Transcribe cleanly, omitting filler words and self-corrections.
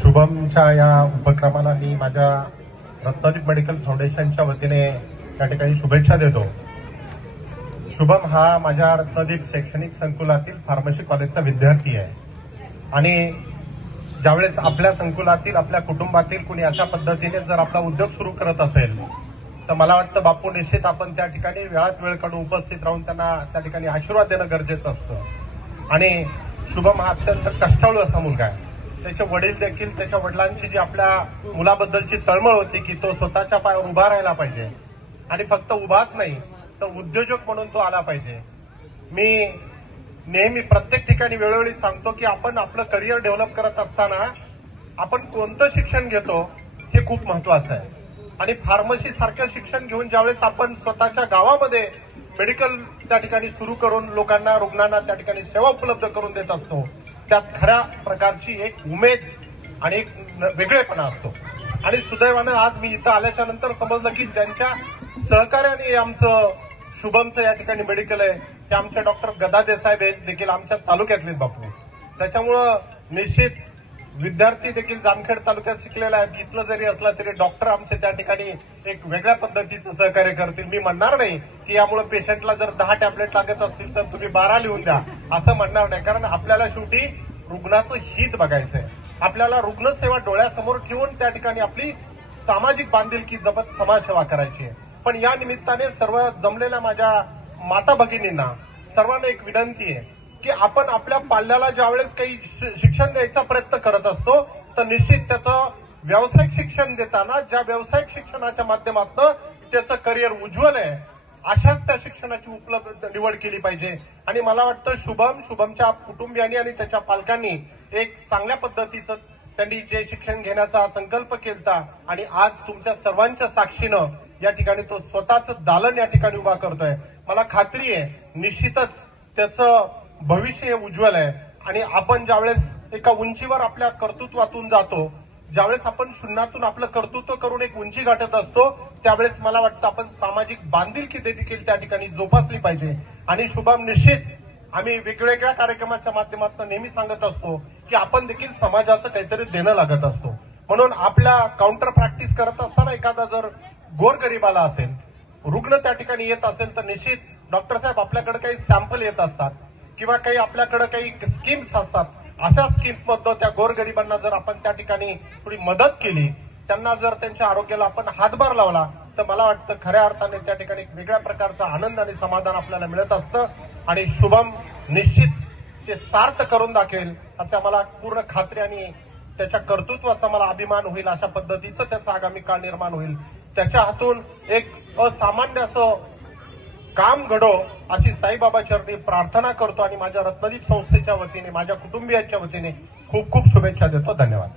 शुभमच्या या उपक्रमाला मी माझ्या रत्नदीप मेडिकल फाउंडेशनच्या वतीने त्या ठिकाणी शुभेच्छा देतो। शुभम हा माझ्या रत्नदीप शैक्षणिक संकुलातील फार्मसी कॉलेजचा विद्यार्थी आहे आणि ज्यावेळेस आपल्या संकुलातील आपल्या कुटुंबातील कुणी अशा पद्धतीने जर आपला उद्योग सुरू करत असेल तर मला वाटतं बापू निश्चित आपण त्या ठिकाणी वेळात वेळ काढून उपस्थित राहून त्यांना त्या ठिकाणी आशीर्वाद देणं गरजेचं असतं। आणि शुभम हा अत्यंत कष्टाळू असा मुलगा आहे। त्याचे वडील देखील त्याच्या वडिलांची जी आपल्या मुलाबद्दलची तळमळ होती की तो स्वतःच्या पायावर उभा राहायला पाहिजे आणि फक्त उभाच नाही तर उद्योजक म्हणून तो आला पाहिजे। मी नेहमी प्रत्येक ठिकाणी वेळोवेळी सांगतो की आपण आपलं करिअर डेव्हलप करत असताना आपण कोणतं शिक्षण घेतो हे खूप महत्वाचं आहे आणि फार्मसी सारखं शिक्षण घेऊन ज्यावेळेस आपण स्वतःच्या गावामध्ये मेडिकल त्या ठिकाणी सुरू करून लोकांना रुग्णांना त्या ठिकाणी सेवा उपलब्ध करून देत असतो त्यात खऱ्या प्रकारची एक उमेद आणि एक वेगळेपणा असतो। आणि सुदैवानं आज मी इथं आल्याच्या नंतर समजलं की ज्यांच्या सहकार्याने आमचं शुभमचं या ठिकाणी मेडिकल आहे ते आमचे डॉक्टर गदा देसाई देखील आमच्या तालुक्यातलेच बापू। त्याच्यामुळं निश्चित विद्यार्थी देखील जामखेड तालुक्यात शिकलेला आहे, इथलं जरी असला तरी डॉक्टर आमचे त्या ठिकाणी एक वेगळ्या पद्धतीचं सहकार्य करतील। मी म्हणणार नाही की यामुळे पेशंटला जर 10 टॅबलेट लागत असतील तर तुम्ही 12 लिहून द्या असं म्हणणार नाही, कारण आपल्याला शेवटी रुग्णाचं हित बघायचंय। आपल्याला रुग्णसेवा डोळ्यासमोर ठेवून त्या ठिकाणी आपली सामाजिक बांधिलकी जपत समाजसेवा करायची आहे। पण या निमित्ताने सर्व जमलेल्या माझ्या माता भगिनींना सर्वांना एक विनंती आहे की आपण आपल्या पाल्याला ज्यावेळेस काही शिक्षण द्यायचा प्रयत्न करत असतो तर निश्चित त्याचं व्यावसायिक शिक्षण देताना ज्या व्यावसायिक शिक्षणाच्या माध्यमातून त्याचं करिअर उज्ज्वल आहे अशाच त्या शिक्षणाची उपलब्ध निवड केली पाहिजे। आणि मला वाटतं शुभमच्या कुटुंबियांनी आणि त्याच्या पालकांनी एक चांगल्या पद्धतीचं त्यांनी जे शिक्षण घेण्याचा संकल्प केलता आणि आज तुमच्या सर्वांच्या साक्षीनं या ठिकाणी तो स्वतःच दालन या ठिकाणी उभा करतोय। मला खात्री आहे निश्चितच त्याचं भविष्य हे उज्ज्वल आहे आणि आपण ज्यावेळेस एका उंचीवर आपल्या कर्तृत्वातून जातो, ज्यावेळेस आपण शून्यातून आपलं कर्तृत्व करून एक उंची गाठत असतो त्यावेळेस मला वाटतं आपण सामाजिक बांधिलकी देखील त्या ठिकाणी जोपासली पाहिजे। आणि शुभम निश्चित आम्ही वेगवेगळ्या कार्यक्रमाच्या माध्यमातून नेहमी सांगत असतो की आपण देखील समाजाचं काहीतरी देणं लागत असतो, म्हणून आपल्या काउंटर प्रॅक्टिस करत असताना एखादा जर गोरगरिबाला असेल रुग्ण त्या ठिकाणी येत असेल तर निश्चित डॉक्टर साहेब आपल्याकडे काही सॅम्पल येत असतात किंवा काही आपल्याकडे काही स्कीम्स असतात, अशा स्कीम्समधून त्या गोरगरिबांना जर आपण त्या ठिकाणी थोडी मदत केली, त्यांना जर त्यांच्या आरोग्याला आपण हातभार लावला तर मला वाटतं खऱ्या अर्थाने त्या ठिकाणी एक वेगळ्या प्रकारचा आनंद आणि समाधान आपल्याला मिळत असतं आणि शुभम निश्चित ते सार्थ करून दाखवेल याचा मला पूर्ण खात्री आणि त्याच्या कर्तृत्वाचा मला अभिमान होईल। अशा पद्धतीचं त्याचा आगामी काळ निर्माण होईल, त्याच्या हातून एक असामान्य असं काम घडो अशी साईबाबा चरणी प्रार्थना करतो आणि माझ्या रत्नदीप संस्थेच्या वतीने माझ्या कुटुंबियांच्या वतीने खूप खूप शुभेच्छा देतो। धन्यवाद।